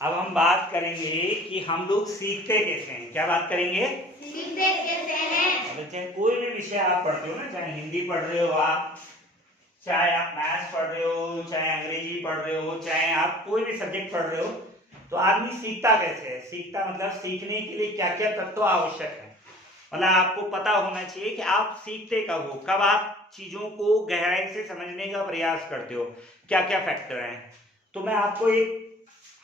अब हम बात करेंगे कि हम लोग सीखते कैसे हैं। क्या बात करेंगे? सीखते कैसे हैं। मतलब चाहे कोई भी विषय आप पढ़ते हो ना, चाहे हिंदी पढ़ रहे हो आप, चाहे आप मैथ्स पढ़ रहे हो, चाहे अंग्रेजी पढ़ रहे हो, चाहे आप कोई भी सब्जेक्ट पढ़ रहे हो, तो आदमी सीखता कैसे है। सीखता मतलब सीखने के लिए क्या क्या तत्व आवश्यक है। मतलब आपको पता होना चाहिए कि आप सीखते कब हो, कब आप चीजों को गहराई से समझने का प्रयास करते हो, क्या क्या फैक्टर हैं। तो मैं आपको एक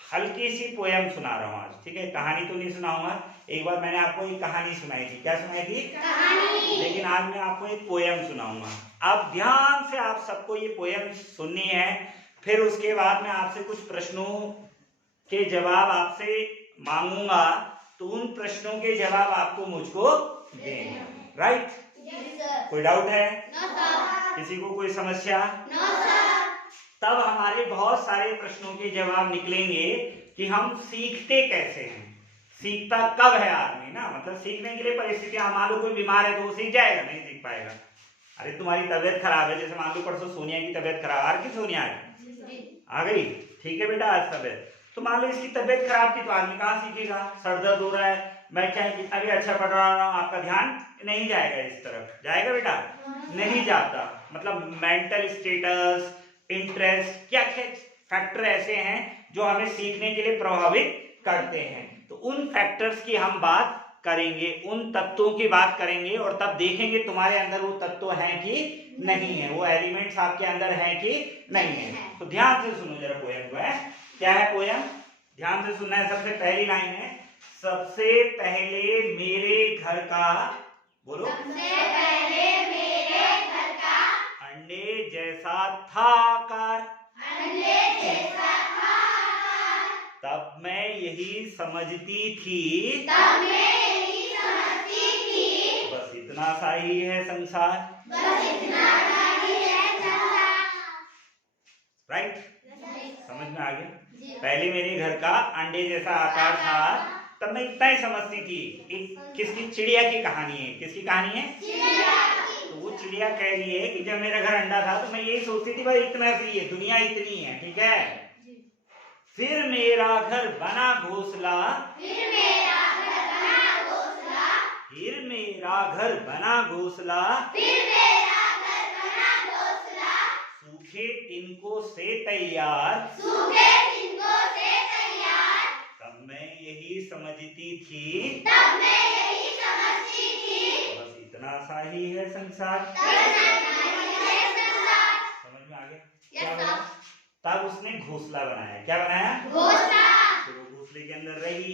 हल्की सी पोयम सुना रहा हूँ आज, ठीक है। कहानी तो नहीं सुनाऊंगा। एक बार मैंने आपको एक कहानी सुनाई थी। क्या सुनाई थी? कहानी। लेकिन आज मैं आपको एक पोयम सुनाऊंगा। आप ध्यान से, आप सबको ये पोयम सुननी है। फिर उसके बाद मैं आपसे कुछ प्रश्नों के जवाब आपसे मांगूंगा, तो उन प्रश्नों के जवाब आपको मुझको देंगे। राइट? कोई डाउट है? किसी को कोई समस्या? तब हमारे बहुत सारे प्रश्नों के जवाब निकलेंगे कि हम सीखते कैसे हैं, सीखता कब है आदमी ना। मतलब सीखने के लिए परिस्थितियां, मान लो कोई बीमार है तो वो सीख जाएगा? नहीं सीख पाएगा। अरे तुम्हारी तबीयत खराब है, जैसे मान लो परसों सोनिया की तबीयत खराब, आ रही सोनिया आ गई, ठीक है बेटा आज तबीयत, तो मान लो इसकी तबीयत खराब थी तो आदमी कहाँ सीखेगा। सर दर्द हो रहा है, मैं चाहे कितना भी अच्छा पढ़ रहा हूँ, आपका ध्यान नहीं जाएगा इस तरफ। जाएगा बेटा? नहीं जाता। मतलब मेंटल स्टेटस, इंटरेस्ट, क्या क्या फैक्टर ऐसे हैं जो हमें सीखने के लिए प्रभावित करते हैं। तो उन फैक्टर्स की हम बात करेंगे, उन तत्वों की बात करेंगे, और तब देखेंगे तुम्हारे अंदर वो तत्व हैं कि नहीं है, वो एलिमेंट्स आपके अंदर हैं कि नहीं है। तो ध्यान से सुनो जरा पोयम को। है क्या है पोयम? ध्यान से सुनना है। सबसे पहली लाइन है, सबसे पहले मेरे घर का, बोलो, सबसे पहले मेरे घर का अंडे जैसा था आकार, अंडे जैसा था आकार, तब मैं यही समझती थी, तब मैं यही समझती थी, बस इतना सा ही है संसार। बस इतना सा ही है संसार। राइट? समझ में आ गया? पहले मेरे घर का अंडे जैसा आकार था, तब मैं इतना ही समझती थी। एक किसकी? चिड़िया की कहानी है। किसकी कहानी है? तो वो चिड़िया कह रही है कि जब मेरा घर अंडा था तो मैं यही सोचती थी भाई इतना सी है, दुनिया इतनी है, ठीक है। फिर मेरा घर बना घोंसला, फिर मेरा घर बना घोंसला, फिर मेरा घर बना घोंसला, फिर मेरा घर बना घोंसला, सूखे तिनकों से तैयार, सूखे तिनकों से तैयार, तब मैं यही समझती थी, तब मैं यही समझती थी, बस इतना सा ही है संसार। समझ में आ गया? क्या हुआ? तब उसने घोंसला बनाया। क्या बनाया? घोंसला। तो वो घोंसले के अंदर रही,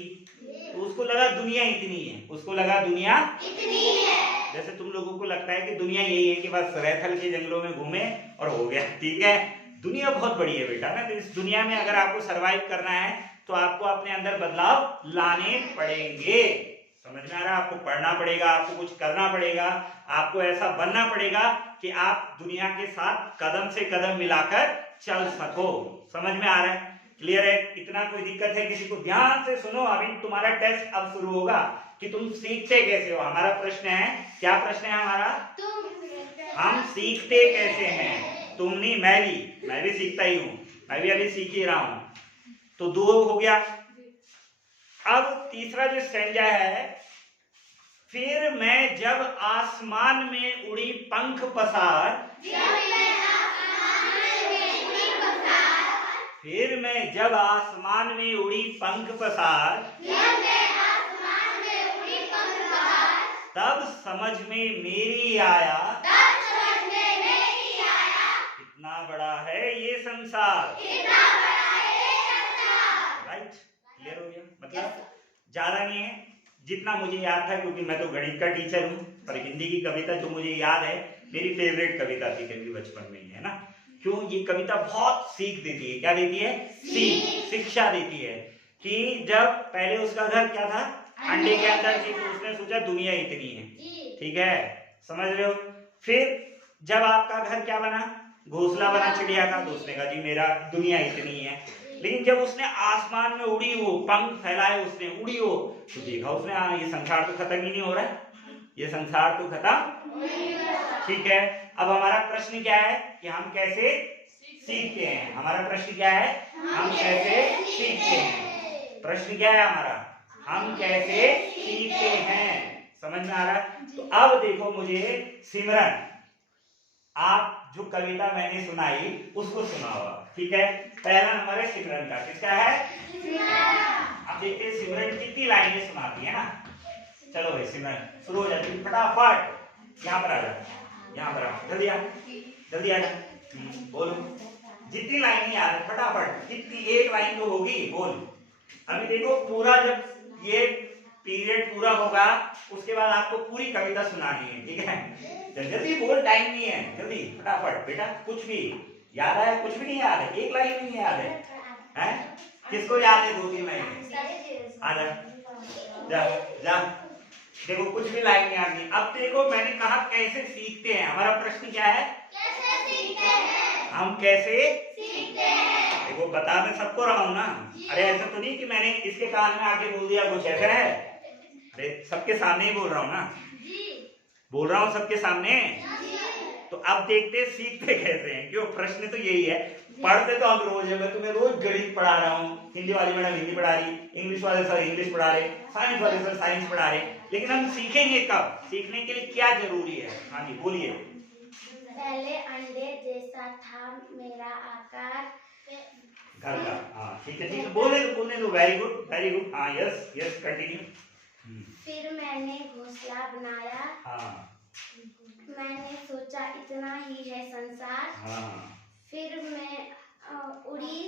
तो उसको लगा दुनिया इतनी है, उसको लगा दुनिया इतनी है। जैसे तुम लोगों को लगता है कि दुनिया यही है कि बस रैथल के जंगलों में घूमे और हो गया, ठीक है। दुनिया बहुत बड़ी है बेटा ना। तो इस दुनिया में अगर आपको सरवाइव करना है तो आपको अपने अंदर बदलाव लाने पड़ेंगे। समझ में आ रहा है? आपको पढ़ना पड़ेगा, आपको कुछ करना पड़ेगा, आपको ऐसा बनना पड़ेगा कि आप दुनिया के साथ कदम से कदम मिलाकर चल सको। समझ में आ रहा है? क्लियर है? इतना कोई दिक्कत है किसी को? ध्यान से सुनो, अभी तुम्हारा टेस्ट अब शुरू होगा कि तुम सीखते कैसे हो। हमारा प्रश्न है, क्या प्रश्न है हमारा? हम सीखते कैसे हैं। तुम नहीं, मैं भी सीखता ही हूँ, मैं भी अभी सीख ही रहा हूं। तो दो हो गया। अब तीसरा जो संज्ञा है, फिर मैं जब आसमान में उड़ी पंख पसार, फिर मैं जब आसमान में उड़ी पंख पसार, तब समझ में मेरी आया, कितना बड़ा है ये संसार। राइट? क्लियर हो गया? मतलब ज्यादा नहीं है, जितना मुझे याद था, क्योंकि मैं तो गणित का टीचर हूँ, पर हिंदी की कविता जो मुझे याद है, मेरी फेवरेट कविता थी कभी बचपन में ही, है ना। क्यों? ये कविता बहुत सीख देती है। क्या देती है? शिक्षा देती है कि जब पहले उसका घर क्या था? अंडे के अंदर थी, तो उसने सोचा दुनिया इतनी है, ठीक है। समझ रहे हो? फिर जब आपका घर क्या बना? घोंसला बना चिड़िया का, तो उसने कहा जी मेरा दुनिया इतनी है। लेकिन जब उसने आसमान में उड़ी, वो पंख फैलाए, उसने उड़ी हो, तो देखा उसने ये संसार तो खत्म ही नहीं हो रहा है, ये संसार तो खत्म, ठीक है। अब हमारा प्रश्न क्या है कि हम कैसे सीखते हैं। हमारा प्रश्न क्या है? हम कैसे सीखते हैं। प्रश्न क्या है हमारा, हम कैसे सीखते हैं, समझ में आ रहा है। तो अब देखो मुझे सिमरन, आप जो कविता मैंने सुनाई उसको सुनाओ, ठीक है। पहला नंबर है सिमरन का, किसका है, अब देखते हैं सिमरन कितनी लाइनें सुनाती है ना। चलो भाई सिमरन शुरू हो जाती है, फटाफट यहाँ पर आ जा, यहाँ पर आ, जल्दी आ, जल्दी आ जा, बोलो जितनी लाइनें याद है फटाफट, कितनी, एक लाइन तो होगी, बोल। अभी देखो पूरा जब ये पीरियड पूरा होगा उसके बाद आपको पूरी कविता सुनानी है, ठीक है। जल्दी बोल, टाइम नहीं है, जल्दी फटाफट बेटा। कुछ भी याद है, कुछ भी नहीं याद है, एक लाइन नहीं याद है, हैं? किसको याद है 2-3 लाइन, आ जा, जा जा, देखो कुछ भी लाइन नहीं आती। अब देखो मैंने कहा कैसे सीखते हैं, हमारा प्रश्न क्या है, कैसे सीखते हैं, हम कैसे सीखते हैं। देखो बता मैं सबको रहा हूँ ना, अरे ऐसा तो नहीं कि मैंने इसके कान में आके बोल दिया कुछ, ऐसा है, अरे सबके सामने ही बोल रहा हूँ ना, बोल रहा हूँ सबके सामने। तो अब देखते सीखते कैसे हैं, क्यों, प्रश्न तो यही है। पढ़ते तो हम रोज है, मैं तुम्हें रोज गणित पढ़ा रहा हूँ, हिंदी वाली मैडम हिंदी पढ़ा रही, इंग्लिश वाले सर इंग्लिश पढ़ा रहे, साइंस वाले सर साइंस पढ़ा रहे, लेकिन हम सीखेंगे कब, सीखने के लिए क्या जरूरी है, हाँ जी बोलिए। पहले अंडे जैसा था मेरा आकार, घर का, हाँ ठीक है, बोलने दो, वेरी गुड, हाँ यस यस कंटिन्यू। फिर मैंने घोंसला बनाया, हाँ मैंने सोचा इतना ही है संसार, हाँ, फिर मैं उड़ी,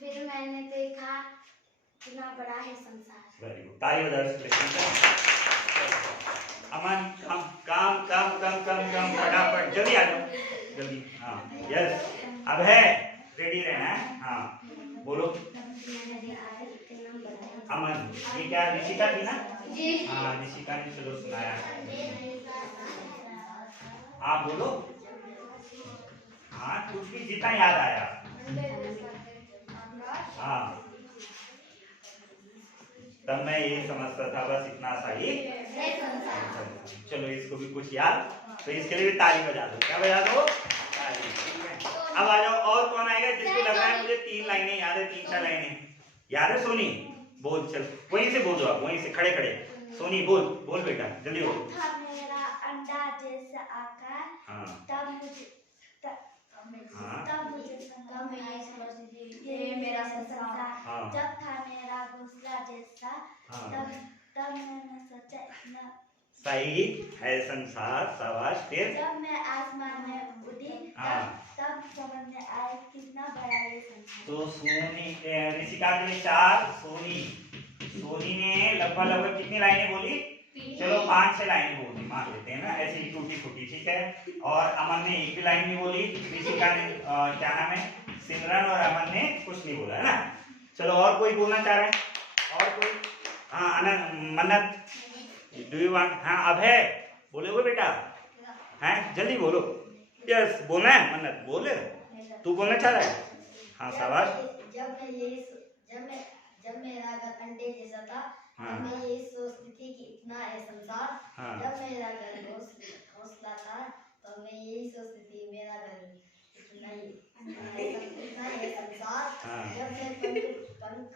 फिर मैंने देखा इतना बड़ा है संसार। वेरी गुड, ताली बजा दो। अमन कम कम कम कम कम कम फटाफट जल्दी आ जाओ, जल्दी, हाँ यस, अब है रेडी रहना है, हाँ बोलो। अमन ये क्या निशिका थी ना, हाँ निशिका ने चलो सुनाया, हाँ बोलो, हाँ कुछ भी जितना याद आया, हाँ तब मैं ये समझता था बस इतना सा ही। चलो इसको भी कुछ याद, तो इसके लिए भी ताली बजा दो, क्या बजा दो, ताली, ठीक है। अब आ जाओ, और कौन आएगा जिसको लग रहा है मुझे 3 लाइनें याद है, 3-4 लाइनें याद है, सोनी बोल, चल वहीं से बोल दो आप, वहीं से खड़े खड़े, सोनी बोल बोल बेटा जल्दी बोल। था मेरा अंडा जैसा आकार, हाँ तब मुझे तब मैं ये समझती थी ये मेरा संसार, हाँ। जब था मेरा घोंसला जैसा, हाँ। तब मैंने सोचा इतना सही है संसार, शाबाश, फिर जब मैं आसमान में उड़ी, हाँ। तब समझ में आया कितना बड़ा ये संसार। तो सोनी निशिका के लिए 4, सोनी ने लगभग कितनी लाइनें बोली, चलो 5-6 लाइनें बोली, मान लेते हैं ना, ऐसे ही टूटी फूटी, ठीक है। और अमन ने एक भी लाइन नहीं बोली, निशिका ने क्या नाम है, सिमरन और अमन ने कुछ नहीं बोला है ना। चलो और कोई बोलना चाह रहा है, और कोई, हाँ आनंद, मन्नत, डू यू वांट, हाँ अभय बोलोगे बेटा, हैं जल्दी बोलो, यस बोलना है, मन्नत बोले, तू बोलना चाह रहा है, हाँ शाबाश। जब मेरा घर अंडे जैसा था, हाँ। मैं यही सोचती थी कि इतना है संसार, हाँ। जब मेरा घर घोंसला था तो मैं यही सोचती थी मेरा घर इतना है संसार, हाँ। जब मैं पंख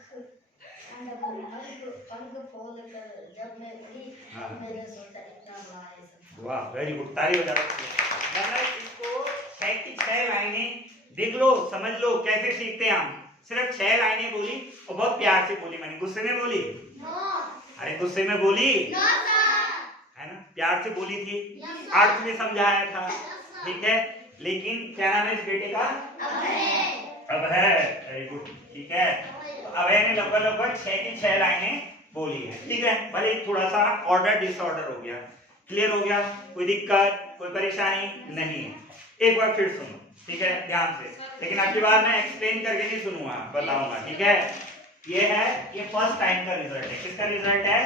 खोल कर जब मैं उड़ी, हाँ। मैंने सोचा इतना बड़ा है संसार। वाह वेरी गुड, ताली बजा दो। मतलब इसको 6 की 6 लाइनें देख लो, समझ लो कैसे सीखते हैं हम। सिर्फ 6 लाइनें बोली और बहुत प्यार से बोली, मैंने गुस्से में बोली, अरे गुस्से में बोली है ना, प्यार से बोली थी, अर्थ में समझाया था, ठीक है। लेकिन क्या नाम है इस बेटे का, अभय, वेरी गुड, ठीक है। तो अभय ने लगभग 6 की 6 लाइनें बोली है, ठीक है। भले थोड़ा सा ऑर्डर डिसऑर्डर हो गया, क्लियर हो गया, कोई दिक्कत कोई परेशानी नहीं। एक बार फिर सुनो, ठीक है ध्यान से, लेकिन अगली बार मैं एक्सप्लेन करके नहीं सुनूंगा, बताऊंगा, ठीक है। ये है, ये फर्स्ट टाइम का रिजल्ट है, किसका रिजल्ट है,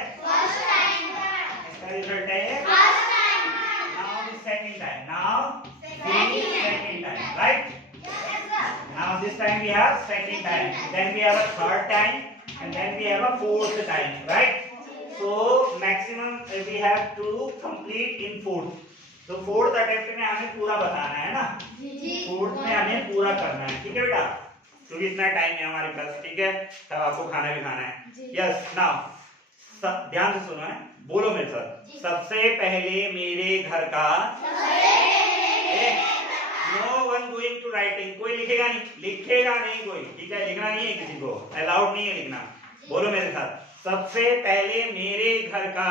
किसका रिजल्ट है ये, now the second time, now the second time, right. Now this time we have second time, then we have a third time, and then we have a fourth time, right? So maximum we have to complete in fourth. So fourth attempt में हमें पूरा बताना है ना, fourth में हमें पूरा करना है, ठीक है बेटा। क्योंकि इतना टाइम है हमारे पास, ठीक है, तब आपको खाना भी खाना है। यस नाउ ध्यान से सुनो है, बोलो मेरे साथ, सबसे पहले मेरे घर का, no one going to writing, कोई लिखेगा नहीं कोई, ठीक है, लिखना नहीं है किसी को, अलाउड नहीं है लिखना। बोलो मेरे साथ, सबसे पहले मेरे घर का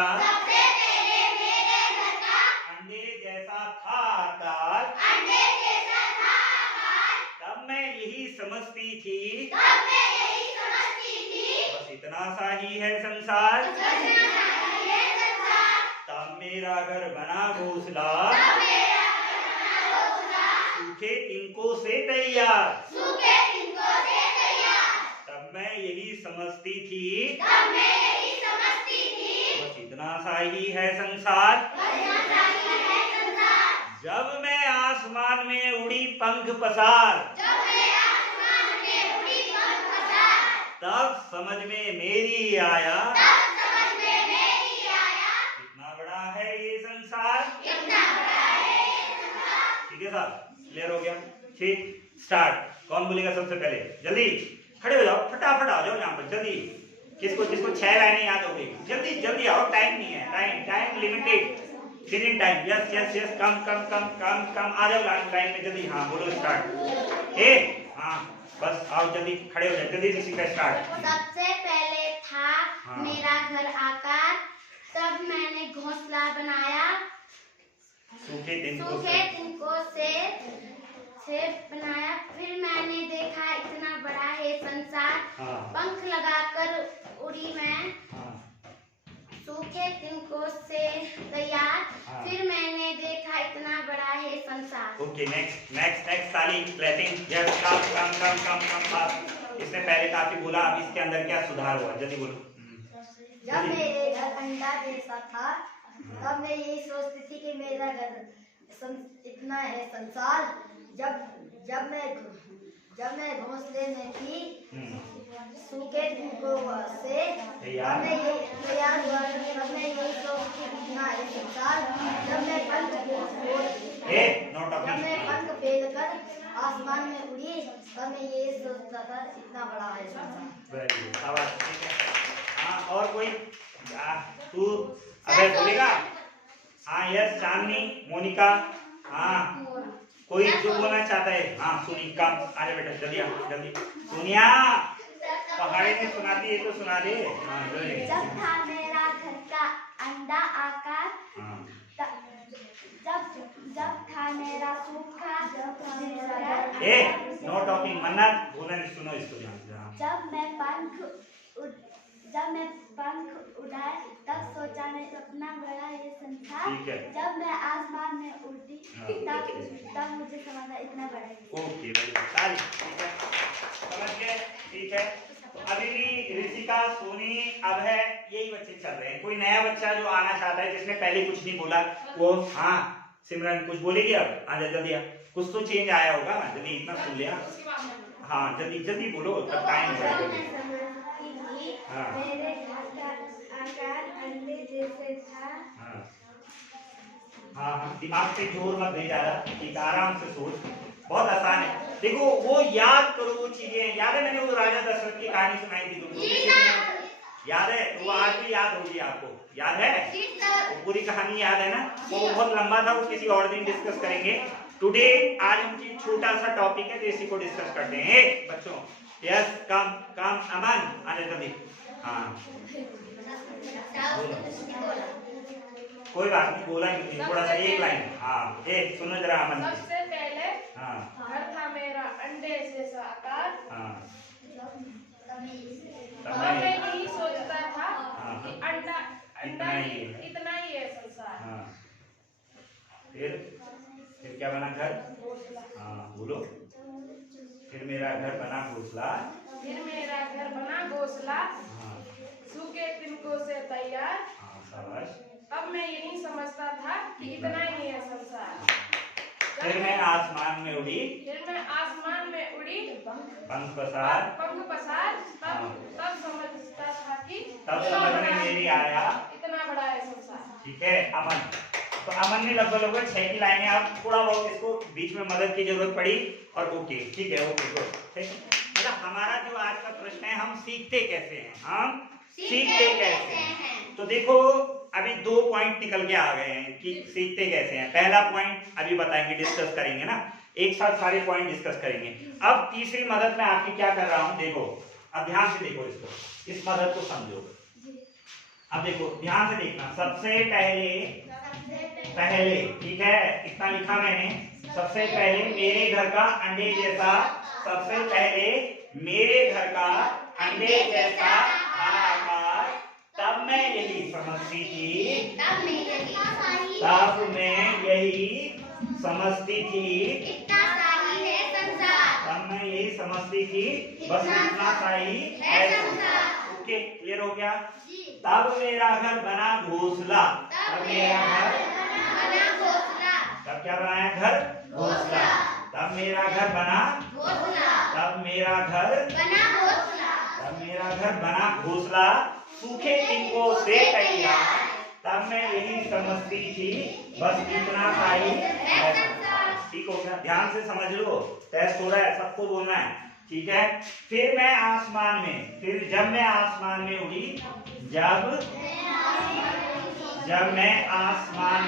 अंडे जैसा था आकार, तब मैं यही समझती थी, बस इतना सा ही है संसार, तब मेरा घर बना घोंसला, सूखे तिनकों से तैयार, तब मैं यही समझती थी, बस इतना सा ही है संसार, जब मैं आसमान में उड़ी पंख पसार, तब समझ में मेरी आया, इतना बड़ा है ये संसार। ठीक है साहब, क्लियर हो गया? ठीक, स्टार्ट। कौन बोलेगा सबसे पहले? जल्दी खड़े हो जाओ, फटाफट आ जाओ यहाँ पर जल्दी। किसको 6 लाइनें याद हो गई? जल्दी जल्दी आओ, टाइम नहीं है, time limited, finish time. Yes come आ जाओ लाइन में जल्दी। हाँ बोलो स्टार्ट। हाँ बस आओ जल्दी, खड़े हो जाओ जल्दी, किसी का स्टार्ट। सबसे पहले था मेरा घर आकार, तब मैंने घोंसला बनाया, सूखे तिनकों से बनाया, फिर मैंने देखा इतना बड़ा है संसार, पंख लगाकर उड़ी मैं, सूखे तिनकों से तैयार, फिर मैंने देखा इतना बड़ा है संसार। ओके नेक्स्ट ताली क्लैपिंग। Yes come. इसने पहले काफी बोला, अब इसके अंदर क्या सुधार हुआ? जल्दी बोलो। जब मेरे घर अंडा जैसा था, तब मैं यही सोचती थी कि मेरा घर इतना है संसार, जब मैं घोंसले में थी, सूखे तिनकों से तैयार हुआ, तब मैं यही सोचती थी इतना है संसार, जब मैं पंख फैलकर आसमान में उड़ी, तब मैं यही सोचता था इतना बड़ा है संसार। वेरी गुड, शाबाश, ठीक है। हाँ और कोई? तू अबे बोलेगा? हाँ यस चांदनी, मोनिका, हाँ कोई जो बोलना चाहता है? हाँ सुनी, कम आ जा बेटा जल्दी आ जल्दी। सुनिया पहाड़ी में सुनाती है तो सुना दे। हाँ जब था मेरा घर का अंडा आकार, जब था मेरा सूखा, नो टॉकिंग, मन्नत बोलना नहीं, सुनो इसको ध्यान से। जब मैं पंख उड़ाए, तब सोचा मैं इतना बड़ा ये संसार, जब मैं आसमान में उड़ती, तब मुझे समझा इतना बड़ा है। ओके वेरी गुड, ठीक है, समझ गए, ठीक है। तो अभी भी ऋषिका, सोनी, अब है यही बच्चे चल रहे हैं। कोई नया बच्चा जो आना चाहता है, जिसने पहले कुछ नहीं बोला वो? हाँ सिमरन कुछ बोलेगी अब? आ जा जल्दी आ, कुछ तो चेंज आया होगा, जल्दी इतना सुन लिया। हाँ जल्दी बोलो, तब टाइम बढ़ेगा। मेरे घर का आकार अंडे जैसे था। हाँ दिमाग पे जोर मत दे ज्यादा, ठीक, आराम से सोच, बहुत आसान है। देखो वो याद करो, वो चीजें याद है। मैंने वो राजा दशरथ की कहानी सुनाई थी तुमको, याद है? वो आज भी याद होगी आपको, याद है? वो पूरी कहानी याद है ना? वो बहुत लंबा था, वो किसी और दिन डिस्कस करेंगे। टुडे आज हम छोटा सा टॉपिक है, तो इसी को डिस्कस करते हैं बच्चों। यस कम अमन आ जा जल्दी। हाँ कोई बात नहीं, बोला ही नहीं, थोड़ा सा एक लाइन। हाँ एक सुनो जरा अमन। सबसे पहले घर था मेरा अंडे जैसा आकार, तब मैं यही सोचता था कि अंडा इतना ही है संसार। फिर क्या बना घर? हाँ बोलो। फिर मेरा घर बना घोंसला, सूखे तिनकों से तैयार। शाबाश। अब मैं यही समझता था कि इतना ही है संसार। फिर मैं आसमान में उड़ी, पंख पसार, तब समझता था कि तब समझ में मेरी आया इतना बड़ा है संसार। ठीक है अमन, तो अमन ने लगभग 6 की लाइनें, आप थोड़ा बहुत इसको बीच में मदद की जरूरत पड़ी और ओके, ठीक है, ओके गुड, ठीक है। बेटा हमारा जो आज का प्रश्न है, हम सीखते कैसे हैं, हम सीखते कैसे हैं। तो देखो अभी 2 पॉइंट निकल के आ गए हैं कि सीखते कैसे हैं। पहला पॉइंट अभी बताएंगे, डिस्कस करेंगे ना, एक साथ सारे पॉइंट डिस्कस करेंगे। अब तीसरी मदद में आपकी क्या कर रहा हूं, देखो अब ध्यान से देखो इसको, इस मदद को समझो। अब देखो ध्यान से देखना, सबसे पहले ठीक है, इतना लिखा मैंने, सबसे पहले मेरे घर का अंडे जैसा, सबसे पहले मेरे घर का अंडे जैसा आकार, तब मैं यही समझती थी, तब मैं यही समझती थी, तब मैं यही समझती थी, बस इतना सा ही है संसार। ओके, क्लियर हो गया। तब मेरा घर बना घोंसला, तब मेरा घर बना घोंसला, तब क्या बनाया, घर घोंसला, तब मेरा घर बना घोंसला, तब मेरा घर बना घोंसला, तब मेरा घर बना घोंसला, सूखे तिनकों से तैयार, तब मैं यही समझती थी, बस इतना सा ही है संसार। ठीक हो गया, ध्यान से समझ लो, टेस्ट हो रहा है, सबको बोलना है, ठीक है। फिर मैं आसमान में, फिर जब मैं आसमान में उड़ी, जब मैं आसमान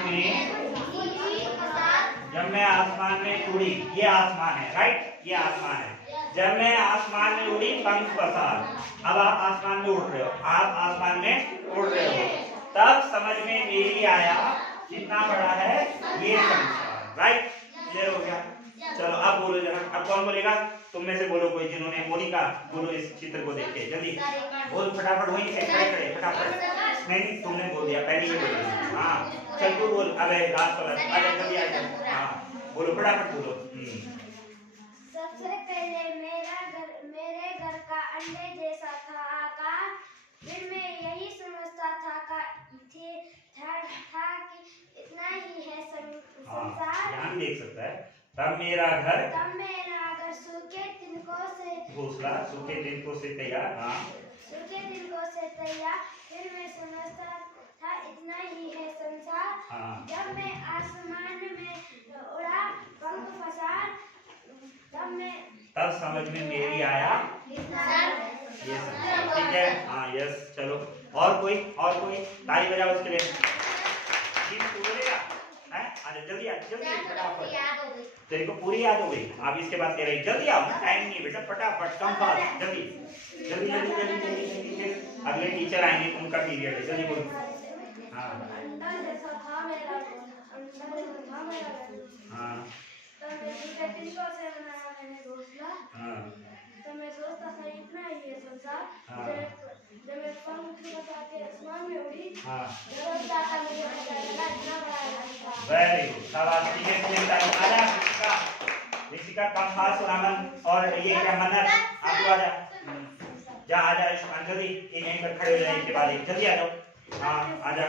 में उड़ी, ये आसमान है, राइट, ये आसमान है। जब मैं आसमान में उड़ी पंख पसार, अब आप आसमान में उड़ रहे हो, आप आसमान में उड़ रहे हो, तब समझ में मेरी आया कितना बड़ा है ये संसार, राइट, क्लियर हो गया। चलो अब बोलो जरा, अब कौन बोलेगा, तुम में से बोलो कोई जिन्होंने, मोनिका बोलो इस चित्र को देख के, जल्दी बोल फटाफट, वहीं से खड़े फटाफट। नहीं तुमने बोल दिया, पहले ही बोल, हाँ चल तू बोल, अबे लास्ट वाला, आजा जल्दी आजा, हाँ बोलो फटाफट बोलो। सबसे पहले मेरे घर का अंडे जैसा था आकार, फिर मैं यही समझता था कि इतना ही है संसार। ध्यान देख सकता है, तब मेरा घर सूखे तिनकों से घोंसला, सूखे तिनकों से तैयार, हाँ सूखे तिनकों से तैयार, फिर मैं समझता था इतना ही है संसार। हाँ। जब मैं आसमान में उड़ा पंख पसार, तब समझ में मेरी आया ये सब, ठीक है, हाँ यस। चलो और कोई ताली बजाओ उसके लिए, जल्दी फटाफट, तेरे को पूरी याद हो गई, अब इसके बाद तेरा जल्दी आओ, टाइम नहीं बेटा, फटाफट कम फास्ट, जल्दी, अगले टीचर आएंगे, उनका पीरियड है, जल्दी बोलो। हाँ तो मैं सोचता था इतना ही है संसार। जब मैं पंख बचा के आसमान में उड़ी, वेरी गुड, शाबाश, ठीक है। आजा ऋषिका कम फास्ट रामन, और ये क्या मन्नत, आप आजा, जा आजा अंजलि, यहीं पर खड़े हो जाए, इसके बाद जल्दी आ जाओ, हाँ आजा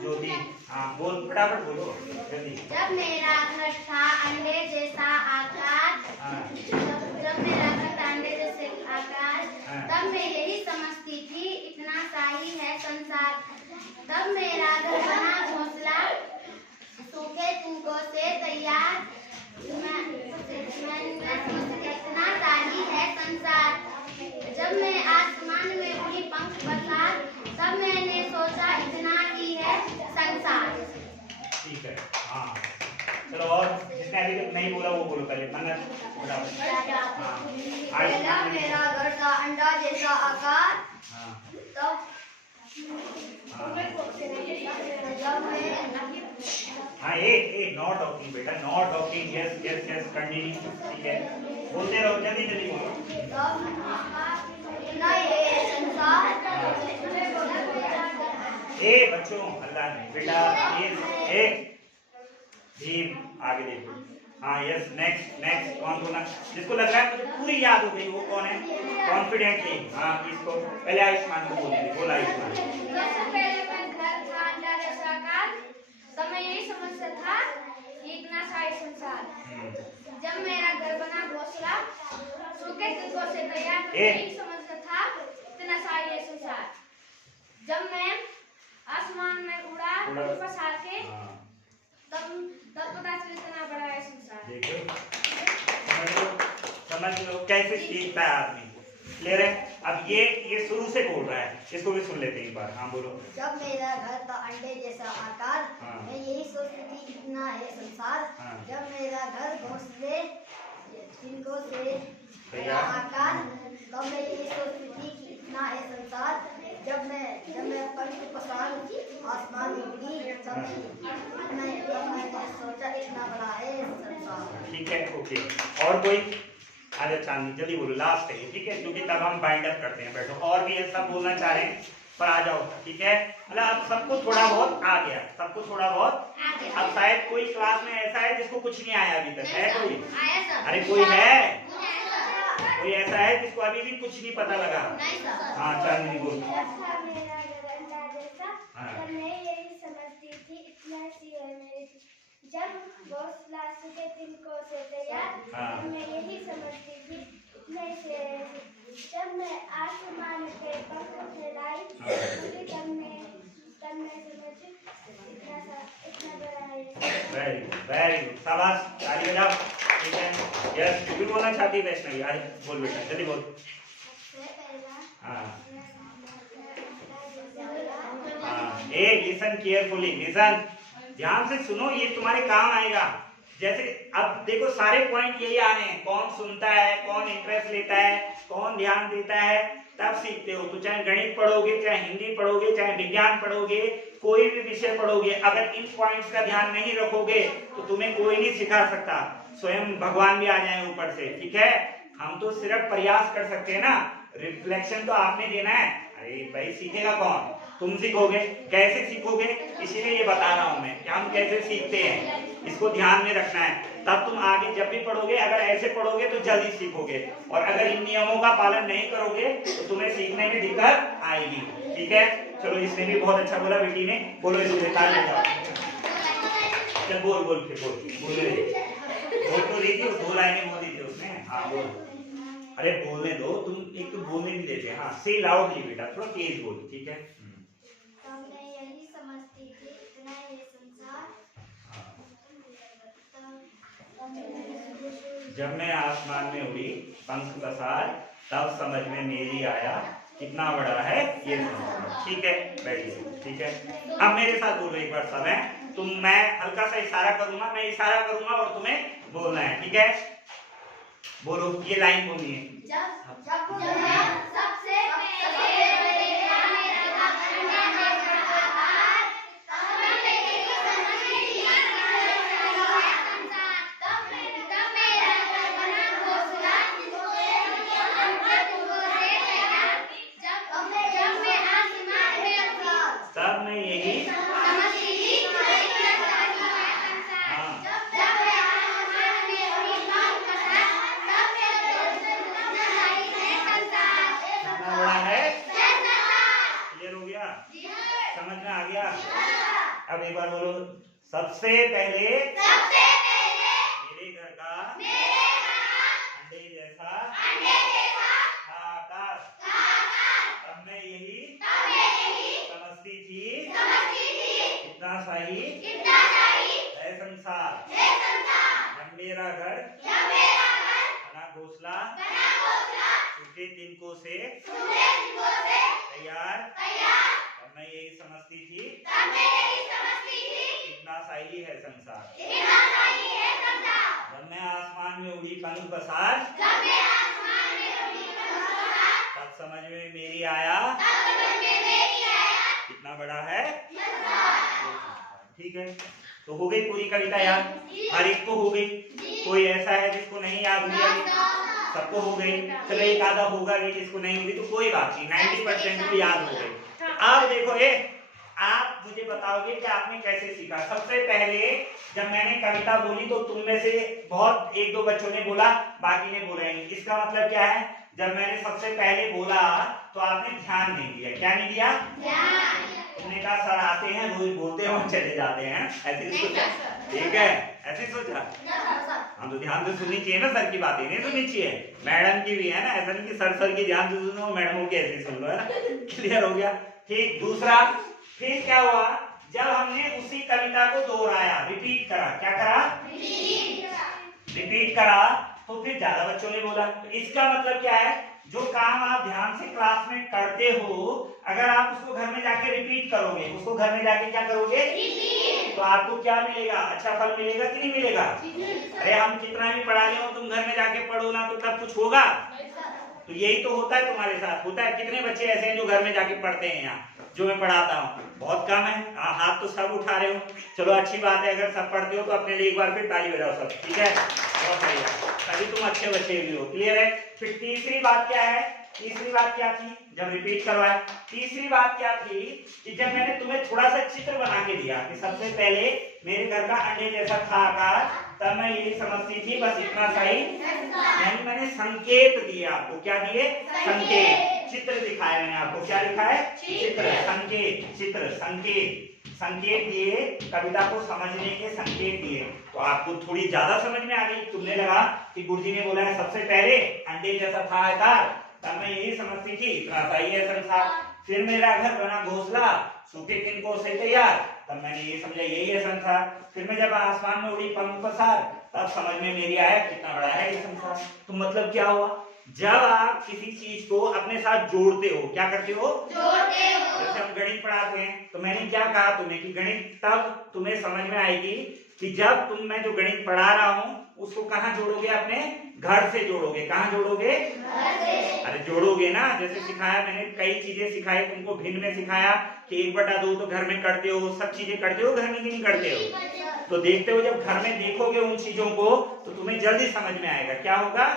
ज्योति, हाँ बोल फटाफट बोलो जल्दी। जब मेरा घर था अंडे जैसा आकार, तब मैं यही समझती थी इतना सा ही है संसार। तब मेरा घर बना घोंसला, सूखे तिनकों से तैयार, इतना सा ही है संसार। जब मैं आसमान में उड़ी पंख पसार, तब मैंने सोचा इतना ही है संसार। ठीक है, हाँ चलो, और जिसने अभी तक नहीं बोला वो बोलो पहले, मन्नत मेरा घर का अंडा जैसा आकार, तब हाँ एक नॉट टॉकिंग बेटा, not talking, yes yes yes continue, ठीक है, बोलते रहो, जल्दी जल्दी बोलो। ए बच्चों अल्लाह ने बेटा, ए भीम आगे देखो, हाँ यस, नेक्स्ट कौन बोला, जिसको लग रहा है मुझे पूरी याद हो गई, वो कौन है, कॉन्फिडेंटली, हाँ इसको पहले आयुष्मान को बोलेंगे, बोला आयुष्मान। सबसे पहले मैं घर था अंडा जैसा आकार, तब मैं यही समझता था कि इतना सा ही संसार। जब मेरा घर बना घोंसला, सूखे तिनकों से तैयार, मैं यही समझता था इतना सा ही है संसार। जब मैं आसमान में उड़ा पंख पसार के, तब पता चला इतना बड़ा है संसार। देखो समझ लो कैसे सीखता है आदमी। क्लियर है? अब ये शुरू से बोल रहा है, इसको भी सुन लेते हैं एक बार। हाँ बोलो। जब मेरा घर था अंडे जैसा आकार, हाँ। मैं यही सोचती थी इतना है संसार। हाँ। जब मेरा घर घोंसले तिनकों से भैया। आकार, तब मैं यही सोचती थी कि इतना है संसार। जब मैं पंख पसार आसमान में उड़ी, तब मैंने सोचा इतना बड़ा है संसार। ठीक है, ओके। और कोई? अरे चांदी जल्दी बोलो, लास्ट है ठीक है, क्योंकि तब हम बाइंड अप करते हैं। बैठो। और भी ऐसा बोलना चाह रहे हैं पर आ जाओ, ठीक है। मतलब अब सबको थोड़ा बहुत आ गया, सबको थोड़ा बहुत। अब शायद कोई क्लास में ऐसा है जिसको कुछ नहीं आया अभी तक, है कोई? अरे कोई है? कोई ऐसा है जिसको अभी भी कुछ नहीं पता लगा? हाँ चांदनी बोल। जब घोंसला सूखे तिनकों से तैयार, मैं यही समझती थी इतने से। जब मैं आसमान पे पंख फैलाई, तब मैं समझी इतना बड़ा है। वेरी गुड, शाबाश, ताली बजाओ। ठीक है, यस। तू भी बोलना चाहती है वैष्णवी? आज बोल बेटा, जल्दी बोल। हाँ हाँ, ए लिसन केयरफुली, लिसन, ध्यान से सुनो, ये तुम्हारे काम आएगा। जैसे अब देखो सारे पॉइंट यही आ रहे हैं, कौन सुनता है, कौन इंटरेस्ट लेता है, कौन ध्यान देता है, तब सीखते हो। तो चाहे गणित पढ़ोगे, चाहे हिंदी पढ़ोगे, चाहे विज्ञान पढ़ोगे, कोई भी विषय पढ़ोगे, अगर इन पॉइंट्स का ध्यान नहीं रखोगे तो तुम्हें कोई नहीं सिखा सकता। स्वयं भगवान भी आ जाए ऊपर से, ठीक है। हम तो सिर्फ प्रयास कर सकते हैं ना, रिफ्लेक्शन तो आपने देना है। अरे भाई सीखेगा कौन? तुम सीखोगे। कैसे सीखोगे? इसीलिए ये बता रहा हूं मैं कि हम कैसे सीखते हैं, इसको ध्यान में रखना है। तब तुम आगे जब भी पढ़ोगे, अगर ऐसे पढ़ोगे तो जल्दी सीखोगे, और अगर इन नियमों का पालन नहीं करोगे तो तुम्हें सीखने में दिक्कत आएगी। ठीक है, चलो इसने भी बहुत अच्छा बोला, बेटी ने। बोलो इसको, ताली बजाओ। चल बोल बोल के बोल तो रही थी, 2 लाइनें बोल दी थी उसने। हाँ बोल। अरे बोलने दो, तुम एक तो बोलने नहीं देते। हाँ से लाउडली बेटा, थोड़ा तेज बोलो, ठीक है। तब मैं यही समझती थी इतना ये संसार। जब मैं आसमान में उड़ी पंख पसार, तब समझ में मेरी आया कितना बड़ा है ये संसार। ठीक है, बैठिए। ठीक है, अब मेरे साथ बोलो एक बार सब है। मैं हल्का सा इशारा करूंगा, मैं इशारा करूंगा और तुम्हें बोलना है। ठीक है, बोलो, ये लाइन बोलनी है। तब मैं यही समझ में आ गया? अब एक बार बोलो, सबसे पहले मेरे घर का अंडे जैसा था आकार, तब मैं यही समझती थी इतना सही है संसार। जब मेरा घर बना घोंसला सूखे तिनकों से तैयार, तब मैं यही समझती थी कितना सही है संसार। जब मैं आसमान में उड़ी पंख पसार, तब समझ में मेरी आया कितना बड़ा है। ठीक है, तो हो गई पूरी कविता याद? हर एक को हो गई? कोई ऐसा है जिसको नहीं याद हुई? सबको हो गई। चलो एक आधा होगा भी जिसको नहीं होगी, तो कोई बात नहीं, 90% भी याद हो गई। अब देखो ये, आप मुझे बताओगे कि आपने कैसे सीखा। सबसे पहले जब मैंने कविता बोली तो तुम में से बहुत 1-2 बच्चों ने बोला, बाकी ने बोला नहीं। इसका मतलब क्या है? जब मैंने सबसे पहले बोला तो आपने ध्यान नहीं दिया। क्या नहीं दिया? तुमने कहा सर आते हैं, रोज बोलते हैं और चले जाते हैं, ऐसे सोचा? ठीक है, ऐसे सोचा। हम तो ध्यान से सुननी चाहिए ना, सर की बातें नहीं सुननी चाहिए, मैडम की भी है ना। ऐसा नहीं कि सर की ध्यान से सुनो, मैडमों की ऐसे सुन लो, है ना। क्लियर हो गया? ठीक। दूसरा, फिर क्या हुआ? जब हमने उसी कविता को दोहराया, रिपीट करा। क्या करा? रिपीट करा। तो फिर ज्यादा बच्चों ने बोला। तो इसका मतलब क्या है, जो काम आप ध्यान से क्लास में करते हो, अगर आप उसको घर में जाके रिपीट करोगे, उसको घर में जाके क्या करोगे, तो आपको क्या मिलेगा, अच्छा फल मिलेगा कि नहीं मिलेगा। अरे हम कितना भी पढ़ा रहे हो, तुम घर में जाके पढ़ो ना तो तब कुछ होगा। तो यही तो होता है तुम्हारे साथ, होता है। कितने बच्चे ऐसे हैं जो घर में जाके पढ़ते हैं, यहाँ जो मैं पढ़ाता हूँ, बहुत कम है। हाथ तो सब उठा रहे हो, चलो अच्छी बात है। अगर सब पढ़ते हो तो अपने लिए एक बार फिर ताली बजाओ सब, ठीक है, बहुत बढ़िया, तभी तुम अच्छे बच्चे भी हो। क्लियर है। फिर तीसरी बात क्या है, तीसरी बात क्या थी, जब रिपीट करवाया, तीसरी बात क्या थी कि जब मैंने तुम्हें थोड़ा सा चित्र बना के दिया कि सबसे पहले मेरे घर का अंडे जैसा था आकार, तब मैं यही समझती थी बस इतना सही, यानी मैंने संकेत दिए आपको। क्या दिए, संकेत, चित्र दिखाया मैंने आपको। क्या दिखाया, चित्र, संकेत, चित्र, संकेत, संकेत दिए, कविता को समझने के संकेत दिए। तो आपको थोड़ी ज्यादा समझ में आ गई। तुमने लगा कि गुरुजी ने बोला है सबसे पहले अंडे जैसा था आकार, तब मैं यही समझती थी इतना सही है संसार। फिर मेरा घर बना घोंसला, सूखे तिनकों से तैयार, तब मैंने ये समझा यही है संसार। फिर मैं जब आसमान में उड़ी पंख पसार, तब समझ में मेरी आया कितना बड़ा है ये संसार। तो मतलब क्या हुआ, जब आप किसी चीज को अपने साथ जोड़ते हो, क्या करते हो, जोड़ते हो। जैसे हम गणित पढ़ाते हैं, तो मैंने क्या कहा तुम्हें कि गणित तब तुम्हें समझ में आएगी कि जब तुम, मैं जो गणित पढ़ा रहा हूँ उसको कहाँ जोड़ोगे, अपने घर से जोड़ोगे। कहाँ जोड़ोगे, घर से। अरे जोड़ोगे ना, जैसे सिखाया मैंने, कई चीजें सिखाई तुमको, भिन्न में सिखाया कि 1/2 तो घर में करते हो, सब चीजें करते हो घर में कि नहीं करते हो। तो देखते हो, जब घर में देखोगे उन चीजों को तो तुम्हें जल्दी समझ में आएगा। क्या होगा,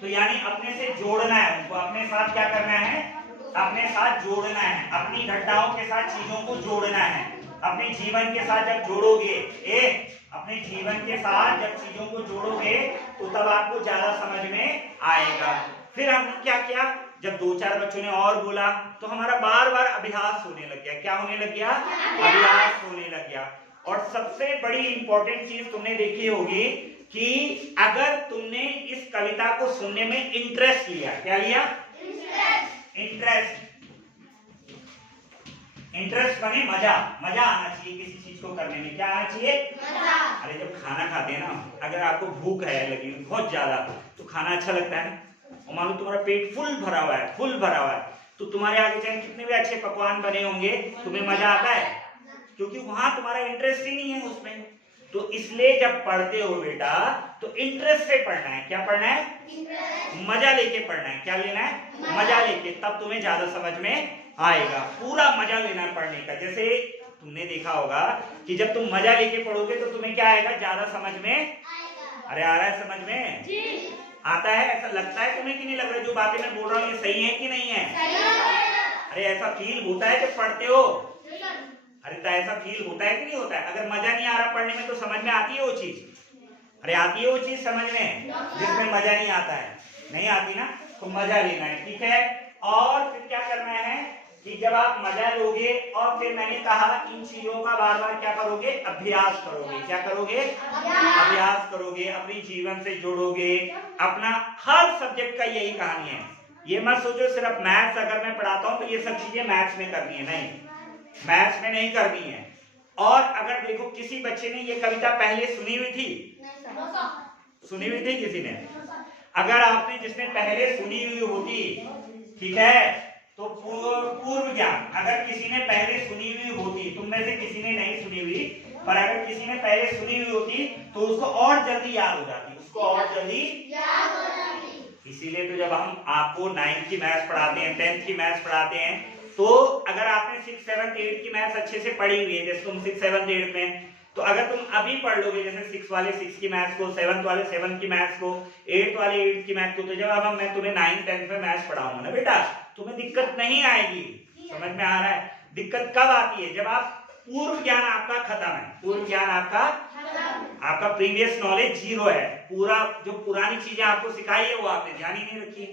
तो यानी अपने से जोड़ना है उनको, अपने साथ क्या करना है, अपने साथ जोड़ना है, अपनी घटनाओं के साथ चीजों को जोड़ना है। अपने जीवन के साथ जब जोड़ोगे, अपने जीवन के साथ जब चीजों को जोड़ोगे तो तब आपको ज्यादा समझ में आएगा। फिर हमने क्या किया, जब 2-4 बच्चों ने और बोला तो हमारा बार बार अभ्यास होने लग गया। क्या होने लग गया, अभ्यास होने लग गया। और सबसे बड़ी इंपॉर्टेंट चीज तुमने देखी होगी कि अगर तुमने इस कविता को सुनने में इंटरेस्ट लिया, क्या लिया, इंटरेस्ट, इंटरेस्ट बने मजा, मजा आना चाहिए किसी चीज को करने में। क्या आना चाहिए, मजा। अरे जब खाना खाते हैं ना, अगर आपको भूख है लगी बहुत ज्यादा, तो खाना अच्छा लगता है, और मान लो तुम्हारा पेट फुल भरा हुआ है, फुल भरा हुआ है, तो तुम्हारे आगे चाहे कितने भी अच्छे पकवान बने होंगे, तुम्हें मजा आता है, क्योंकि वहां तुम्हारा इंटरेस्ट ही नहीं है उसमें। तो इसलिए जब पढ़ते हो बेटा, तो इंटरेस्ट से पढ़ना है। क्या पढ़ना है, मजा लेके पढ़ना है। क्या लेना है, मजा लेके, तब तुम्हें ज्यादा समझ में आएगा। पूरा मजा लेना है पढ़ने का। जैसे तुमने देखा होगा कि जब तुम मजा लेके पढ़ोगे तो तुम्हें क्या आएगा, ज्यादा समझ में आएगा। अरे आ रहा है समझ में, जी। आता है, ऐसा लगता है तुम्हें कि नहीं लग रहा है जो बातें मैं बोल रहा हूँ ये सही है कि नहीं है, अरे ऐसा फील होता है जब पढ़ते हो, अरे तो ऐसा फील होता है कि नहीं होता है। अगर मजा नहीं आ रहा पढ़ने में तो समझ में आती है वो चीज, अरे आती है वो चीज समझ में, जिसमें मजा नहीं आता है, नहीं आती ना, तो मजा लेना है, ठीक है। और फिर क्या करना है कि जब आप मजा लोगे, और फिर मैंने कहा इन चीजों का बार बार क्या करोगे, अभ्यास करोगे। क्या करोगे, अभ्यास करोगे, अपनी जीवन से जोड़ोगे। अपना हर सब्जेक्ट का यही कहानी है। ये मत सोचो सिर्फ मैथ्स अगर मैं पढ़ाता हूँ तो ये सब चीजें मैथ्स में करनी है, नहीं, मैथ्स में नहीं करनी है। और अगर देखो किसी बच्चे ने ये कविता पहले सुनी हुई थी, सुनी हुई थी किसी ने, अगर आपने जिसने पहले सुनी हुई होती, ठीक है, तो पूर्व ज्ञान, अगर किसी ने पहले सुनी हुई होती, तुम में से किसी ने नहीं सुनी हुई, पर अगर किसी ने पहले सुनी हुई होती तो उसको और जल्दी याद हो जाती, उसको और जल्दी याद हो जाती। इसीलिए तो जब हम आपको 9th की मैथ्स पढ़ाते हैं, 10th की मैथ्स पढ़ाते हैं, तो अगर आपने 6, 7, 8 की मैथ्स अच्छे से पढ़ी हुई है, जैसे तुम 6, 7, 8 में, तो अगर तुम अभी पढ़ लोगे जैसे 6 वाले 6 की मैथ्स को, 7 वाले 7 की मैथ्स को, 8 वाले 8 की मैथ्स को, तो जब अब मैं तुम्हें 9th 10th में मैथ्स पढ़ाऊंगा ना बेटा, तुम्हें दिक्कत नहीं आएगी। समझ में आ रहा है। दिक्कत कब आती है, जब आप पूर्व ज्ञान आपका खत्म है, पूर्व ज्ञान आपका प्रीवियस नॉलेज 0 है, पूरा जो पुरानी चीजें आपको सिखाई है वो आपने ध्यान ही नहीं रखी,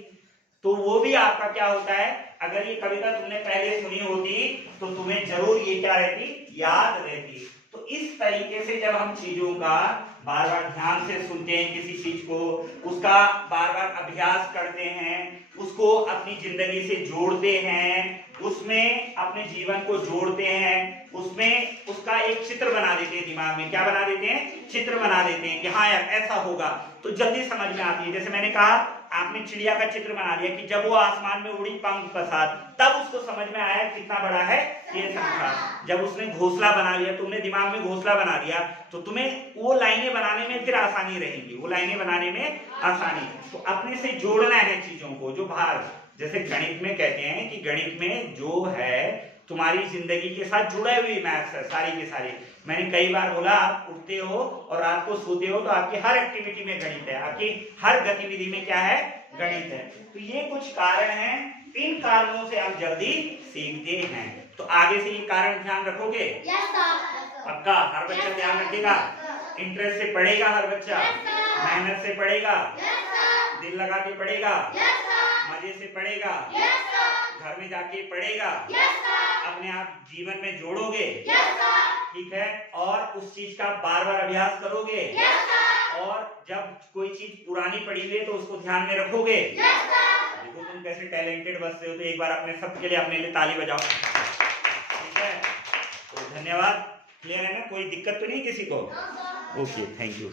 तो वो भी आपका क्या होता है। अगर ये कविता तुमने पहले सुनी होती तो तुम्हें जरूर ये क्या रहती, याद रहती। तो इस तरीके से जब हम चीजों का बार बार ध्यान से सुनते हैं, किसी चीज को उसका बार बार अभ्यास करते हैं, उसको अपनी जिंदगी से जोड़ते हैं, उसमें अपने जीवन को जोड़ते हैं, उसमें उसका एक चित्र बना देते हैं दिमाग में। क्या बना देते हैं? चित्र बना देते हैं कि हाँ यार ऐसा होगा, तो जल्दी समझ में आती है। जैसे मैंने कहा, आपने चिड़िया का चित्र बना दिया कि जब वो आसमान में उड़ी पंख पसार, तब उसको समझ में आया कितना बड़ा है ये संसार। जब उसने घोंसला बना लिया, तुमने दिमाग में घोंसला बना दिया, तो तुम्हें वो लाइनें बनाने में फिर आसानी रहेगी, वो लाइनें बनाने में आसानी। तो अपने से जोड़ना है चीजों को, जो बाहर, जैसे गणित में कहते हैं कि गणित में जो है तुम्हारी जिंदगी के साथ जुड़े हुए मैथ्स है सारी की सारी। मैंने कई बार बोला, आप उठते हो और रात को सोते हो तो आपकी हर एक्टिविटी में गणित है, आपकी हर गतिविधि में क्या है? गणित है। तो ये कुछ कारण हैं, इन कारणों से आप जल्दी सीखते हैं। तो आगे से ये कारण ध्यान रखोगे? पक्का? हर बच्चा ध्यान रखेगा, इंटरेस्ट से पढ़ेगा, हर बच्चा मेहनत से पढ़ेगा, दिल लगा के पढ़ेगा, मजे से पढ़ेगा, घर में जाके पढ़ेगा, अपने आप जीवन में जोड़ोगे, ठीक है, और उस चीज का बार बार अभ्यास करोगे, और जब कोई चीज पुरानी पड़ी हुई है तो उसको ध्यान में रखोगे। देखो तुम कैसे टैलेंटेड बच्चे हो, तो एक बार अपने सबके लिए अपने लिए ताली बजाओ, ठीक है। तो धन्यवाद। क्लियर है ना? कोई दिक्कत तो नहीं किसी को? Okay, thank you.